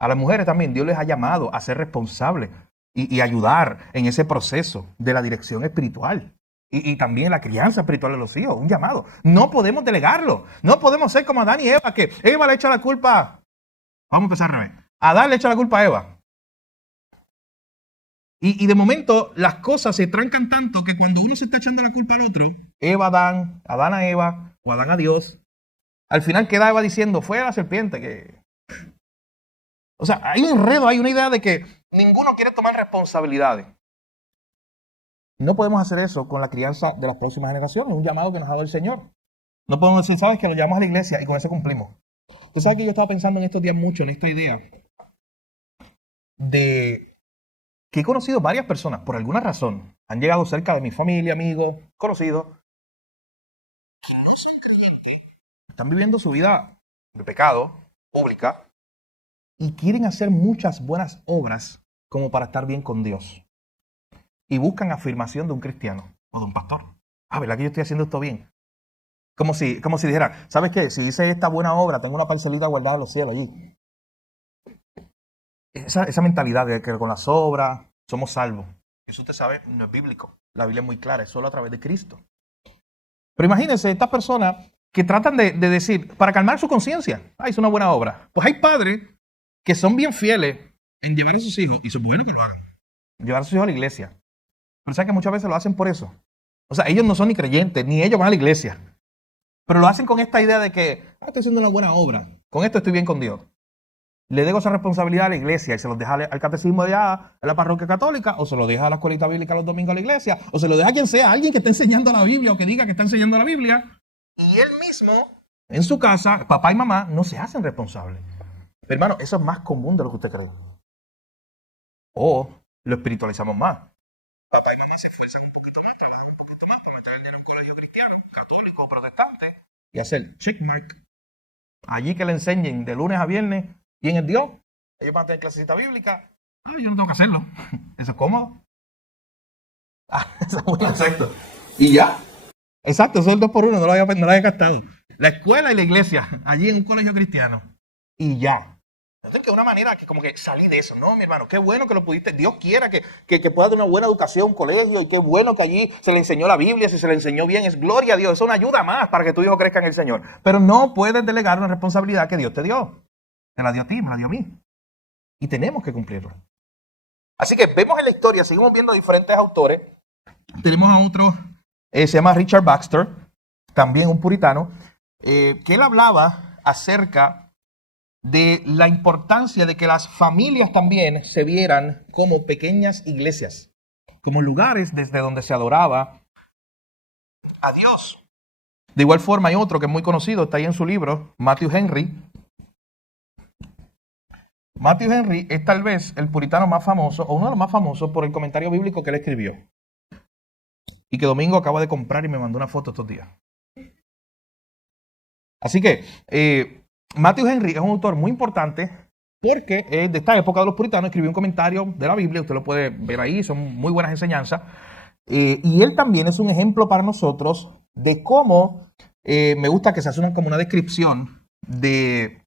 A las mujeres también, Dios les ha llamado a ser responsables y ayudar en ese proceso de la dirección espiritual. Y también la crianza espiritual de los hijos, un llamado. No podemos delegarlo. No podemos ser como Adán y Eva, que Eva le echa la culpa. Vamos a empezar al revés. Adán le echa la culpa a Eva. Y de momento las cosas se trancan tanto que cuando uno se está echando la culpa al otro, Eva a Adán, Adán a Eva, o Adán a Dios, al final queda Eva diciendo, fue la serpiente que... O sea, hay un enredo, hay una idea de que ninguno quiere tomar responsabilidades. No podemos hacer eso con la crianza de las próximas generaciones. Es un llamado que nos ha dado el Señor. No podemos decir, ¿sabes? Que lo llamamos a la iglesia y con eso cumplimos. Tú sabes que yo estaba pensando en estos días mucho en esta idea de que he conocido varias personas, por alguna razón, han llegado cerca de mi familia, amigos, conocidos, que no son creyentes. Están viviendo su vida de pecado, pública, y quieren hacer muchas buenas obras como para estar bien con Dios. Y buscan afirmación de un cristiano o de un pastor. ¿Verdad que yo estoy haciendo esto bien? Como si dijera, ¿sabes qué? Si hice esta buena obra, tengo una parcelita guardada en los cielos allí. Esa mentalidad de que con las obras somos salvos. Eso usted sabe, no es bíblico. La Biblia es muy clara, es solo a través de Cristo. Pero imagínense estas personas que tratan de decir, para calmar su conciencia, hice una buena obra. Pues hay padres que son bien fieles en llevar a sus hijos, y son buenos que lo hagan, llevar a sus hijos a la iglesia. Pero ¿sabes que muchas veces lo hacen por eso? O sea, ellos no son ni creyentes, ni ellos van a la iglesia. Pero lo hacen con esta idea de que, estoy haciendo una buena obra, con esto estoy bien con Dios. Le dejo esa responsabilidad a la iglesia y se los deja al catecismo de allá, a la parroquia católica, o se lo deja a la escuelita bíblica los domingos a la iglesia, o se lo deja a quien sea, alguien que esté enseñando la Biblia o que diga que está enseñando la Biblia. Y él mismo, en su casa, papá y mamá, no se hacen responsables. Pero hermano, eso es más común de lo que usted cree. O lo espiritualizamos más. Papá y mamá se esfuerzan un poquito más, trabajan un poquito más para meter en un colegio cristiano, católico o protestante, y hacer checkmark. Allí que le enseñen de lunes a viernes quién es Dios. Ellos van a tener clasecita bíblica. Yo no tengo que hacerlo. Eso es cómodo. Eso es muy exacto. Y ya. Exacto, eso es el 2 por 1, no lo había gastado. La escuela y la iglesia, allí en un colegio cristiano. Y ya. Entonces, que una manera que como que salí de eso. No, mi hermano, qué bueno que lo pudiste. Dios quiera que puedas dar una buena educación, un colegio, y qué bueno que allí se le enseñó la Biblia, si se le enseñó bien, es gloria a Dios. Es una ayuda más para que tu hijo crezca en el Señor. Pero no puedes delegar una responsabilidad que Dios te dio. Te la dio a ti, me la dio a mí. Y tenemos que cumplirla. Así que vemos en la historia, seguimos viendo diferentes autores. Tenemos a otro, se llama Richard Baxter, también un puritano, que él hablaba acerca de la importancia de que las familias también se vieran como pequeñas iglesias, como lugares desde donde se adoraba a Dios. De igual forma hay otro que es muy conocido, está ahí en su libro, Matthew Henry. Matthew Henry es tal vez el puritano más famoso, o uno de los más famosos por el comentario bíblico que él escribió. Y que Domingo acaba de comprar y me mandó una foto estos días. Así que Matthew Henry es un autor muy importante porque de esta época de los puritanos escribió un comentario de la Biblia, usted lo puede ver ahí, son muy buenas enseñanzas. Y él también es un ejemplo para nosotros de cómo, me gusta que se hace como una descripción de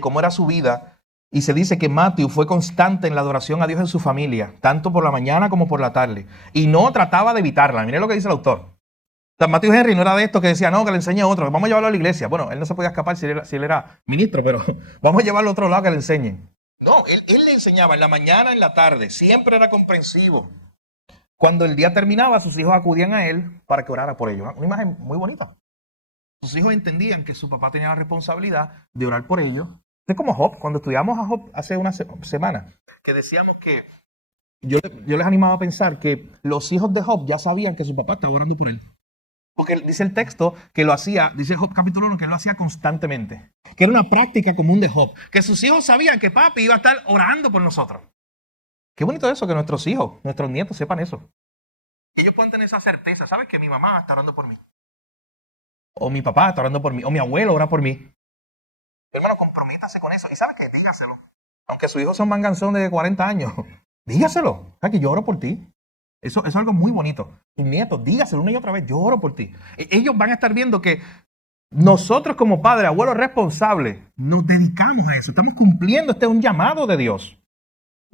cómo era su vida. Y se dice que Matthew fue constante en la adoración a Dios en su familia, tanto por la mañana como por la tarde. Y no trataba de evitarla. Miren lo que dice el autor. O sea, Matthew Henry no era de esto que decía, no, que le enseñe a otro, vamos a llevarlo a la iglesia. Bueno, él no se podía escapar si él era ministro, pero vamos a llevarlo a otro lado que le enseñen. No, él le enseñaba en la mañana, en la tarde, siempre era comprensivo. Cuando el día terminaba, sus hijos acudían a él para que orara por ellos. Una imagen muy bonita. Sus hijos entendían que su papá tenía la responsabilidad de orar por ellos. Es como Job, cuando estudiamos a Job hace una semana, que decíamos que yo les animaba a pensar que los hijos de Job ya sabían que su papá estaba orando por él. Porque dice el texto que lo hacía, dice Job capítulo 1, que lo hacía constantemente. Que era una práctica común de Job. Que sus hijos sabían que papi iba a estar orando por nosotros. Qué bonito eso, que nuestros hijos, nuestros nietos sepan eso. Que ellos puedan tener esa certeza. ¿Saben que mi mamá está orando por mí? O mi papá está orando por mí. O mi abuelo ora por mí. Hermano, comprométase con eso. ¿Y sabe qué? Dígaselo. Aunque sus hijos son manganzón de 40 años. Dígaselo. ¿Sabes que yo oro por ti? Eso es algo muy bonito. Tus nietos, dígaselo una y otra vez. Yo oro por ti. Ellos van a estar viendo que nosotros como padres, abuelos responsables, nos dedicamos a eso. Estamos cumpliendo. Este es un llamado de Dios.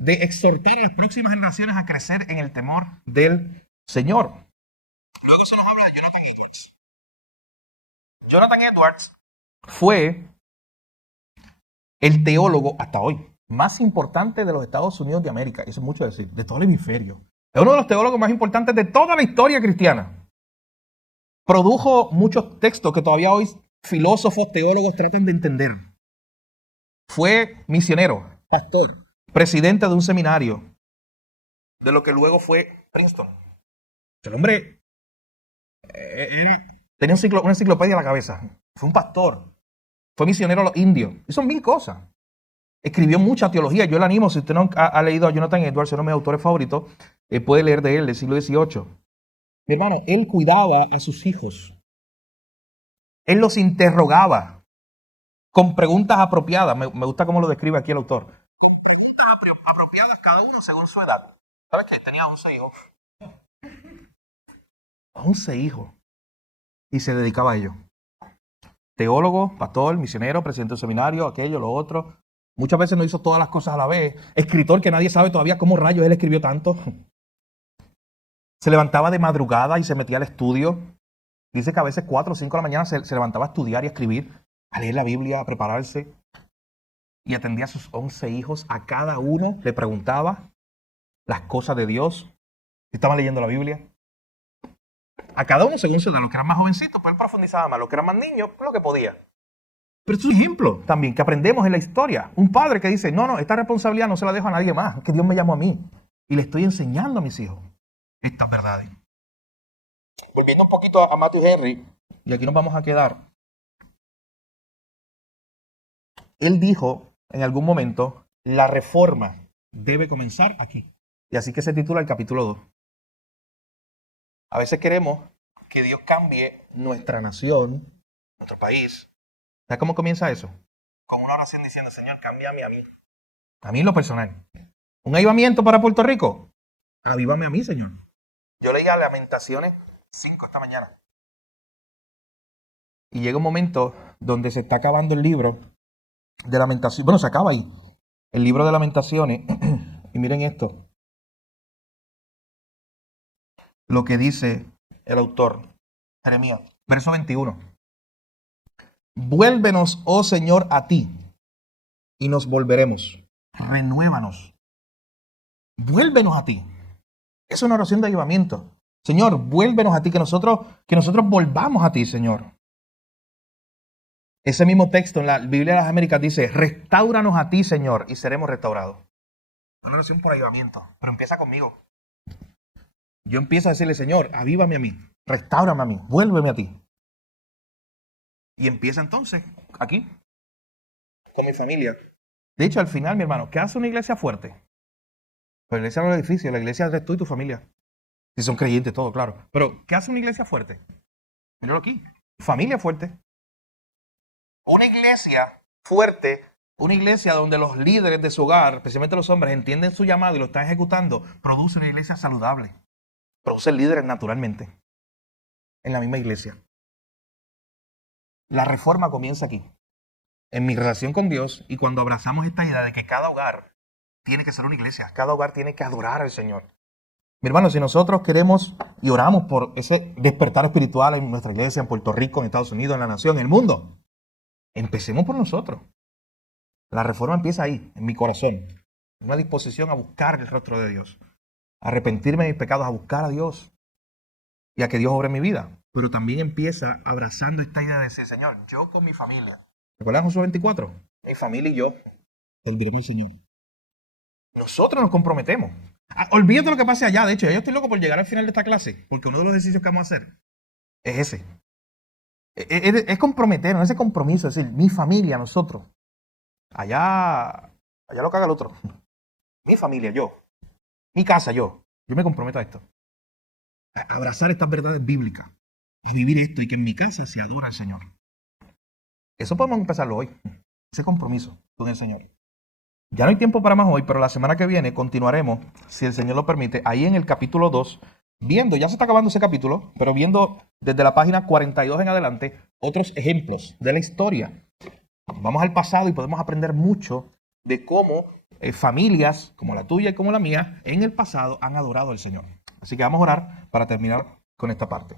De exhortar a las próximas generaciones a crecer en el temor del Señor. Luego se nos habla de Jonathan Edwards. Jonathan Edwards fue el teólogo hasta hoy más importante de los Estados Unidos de América. Eso es mucho decir, de todo el hemisferio. Es uno de los teólogos más importantes de toda la historia cristiana. Produjo muchos textos que todavía hoy filósofos, teólogos tratan de entender. Fue misionero, pastor, presidente de un seminario, de lo que luego fue Princeton. El hombre tenía una enciclopedia en la cabeza. Fue un pastor. Fue misionero a los indios. Hizo 1000 cosas. Escribió mucha teología. Yo le animo, si usted no ha leído a Jonathan Edwards, uno de mis autores favoritos, puede leer de él, del siglo XVIII. Mi hermano, él cuidaba a sus hijos. Él los interrogaba con preguntas apropiadas. Me gusta cómo lo describe aquí el autor. Apropiadas cada uno según su edad. ¿Sabes qué? Tenía 11 hijos. 11 hijos. Y se dedicaba a ello. Teólogo, pastor, misionero, presidente del seminario, aquello, lo otro. Muchas veces no hizo todas las cosas a la vez. Escritor que nadie sabe todavía cómo rayos él escribió tanto. Se levantaba de madrugada y se metía al estudio. Dice que a veces 4 o 5 de la mañana se levantaba a estudiar y a escribir, a leer la Biblia, a prepararse. Y atendía a sus 11 hijos. A cada uno le preguntaba las cosas de Dios. Si estaban leyendo la Biblia. A cada uno según su edad. Los que eran más jovencitos, pues él profundizaba más. Los que eran más niños, pues lo que podía. Pero es un ejemplo también que aprendemos en la historia. Un padre que dice, no, esta responsabilidad no se la dejo a nadie más, que Dios me llamó a mí. Y le estoy enseñando a mis hijos estas verdades. Volviendo un poquito a Matthew Henry, y aquí nos vamos a quedar. Él dijo en algún momento, la reforma debe comenzar aquí. Y así que se titula el capítulo 2. A veces queremos que Dios cambie nuestra nación, nuestro país. ¿Sabes cómo comienza eso? Con una oración diciendo, Señor, cámbiame a mí. A mí en lo personal. ¿Un avivamiento para Puerto Rico? Avívame a mí, Señor. Yo leía Lamentaciones 5 esta mañana. Y llega un momento donde se está acabando el libro de Lamentaciones. Bueno, se acaba ahí. El libro de Lamentaciones. Y miren esto. Lo que dice el autor, Jeremías, verso 21. Vuélvenos, oh Señor, a ti, y nos volveremos. Renuévanos. Vuélvenos a ti. Es una oración de avivamiento. Señor, vuélvenos a ti, que nosotros volvamos a ti, Señor. Ese mismo texto en la Biblia de las Américas dice, restáuranos a ti, Señor, y seremos restaurados. Es una oración por avivamiento, pero empieza conmigo. Yo empiezo a decirle, Señor, avívame a mí, restáurame a mí, vuélveme a ti. Y empieza entonces, aquí, con mi familia. De hecho, al final, mi hermano, ¿qué hace una iglesia fuerte? Pues la iglesia no es el edificio, la iglesia eres tú y tu familia. Si son creyentes, todo, claro. Pero, ¿qué hace una iglesia fuerte? Míralo aquí, familia fuerte. Una iglesia fuerte, una iglesia donde los líderes de su hogar, especialmente los hombres, entienden su llamado y lo están ejecutando, produce una iglesia saludable. producen líderes naturalmente en la misma iglesia. La reforma comienza aquí, en mi relación con Dios, y cuando abrazamos esta idea de que cada hogar tiene que ser una iglesia, cada hogar tiene que adorar al Señor. Mi hermano, si nosotros queremos y oramos por ese despertar espiritual en nuestra iglesia, en Puerto Rico, en Estados Unidos, en la nación, en el mundo, empecemos por nosotros. La reforma empieza ahí, en mi corazón. Una disposición a buscar el rostro de Dios, a arrepentirme de mis pecados, a buscar a Dios y a que Dios obre en mi vida. Pero también empieza abrazando esta idea de decir, Señor, yo con mi familia. ¿Recuerdan Josué 24? Mi familia y yo serviremos al Señor. Nosotros nos comprometemos. Olvídate lo que pase allá. De hecho, yo estoy loco por llegar al final de esta clase, porque uno de los ejercicios que vamos a hacer es ese. Es comprometernos, ese compromiso, es decir, mi familia, nosotros. Allá lo que haga el otro. Mi familia, yo. Mi casa, yo. Yo me comprometo a esto. A abrazar estas verdades bíblicas. Y vivir esto y que en mi casa se adora al Señor. Eso podemos empezarlo hoy. Ese compromiso con el Señor. Ya no hay tiempo para más hoy, pero la semana que viene continuaremos, si el Señor lo permite, ahí en el capítulo 2, viendo, ya se está acabando ese capítulo, pero viendo desde la página 42 en adelante otros ejemplos de la historia. Vamos al pasado y podemos aprender mucho de cómo familias como la tuya y como la mía en el pasado han adorado al Señor. Así que vamos a orar para terminar con esta parte.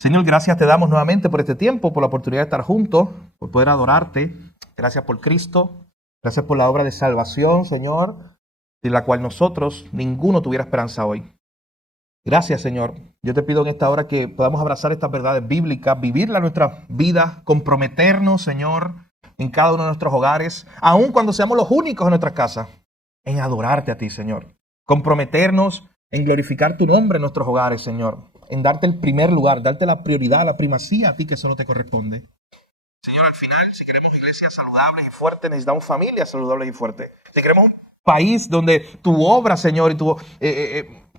Señor, gracias te damos nuevamente por este tiempo, por la oportunidad de estar juntos, por poder adorarte. Gracias por Cristo. Gracias por la obra de salvación, Señor, de la cual nosotros, ninguno tuviera esperanza hoy. Gracias, Señor. Yo te pido en esta hora que podamos abrazar estas verdades bíblicas, vivirlas en nuestras vidas, comprometernos, Señor, en cada uno de nuestros hogares, aun cuando seamos los únicos en nuestras casas, en adorarte a ti, Señor. Comprometernos en glorificar tu nombre en nuestros hogares, Señor, en darte el primer lugar, darte la prioridad, la primacía a ti que solo te corresponde. Señor, al final, si queremos iglesias saludables y fuertes, necesitamos familias saludables y fuertes. Si queremos un país donde tu obra, Señor, y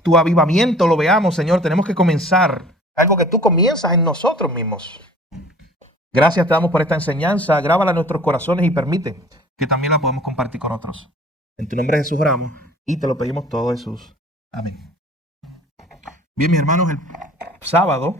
tu avivamiento lo veamos, Señor, tenemos que comenzar algo que tú comienzas en nosotros mismos. Gracias te damos por esta enseñanza. Grábala en nuestros corazones y permite que también la podamos compartir con otros. En tu nombre, Jesús, oramos y te lo pedimos todo, Jesús. Amén. Bien, mis hermanos, el sábado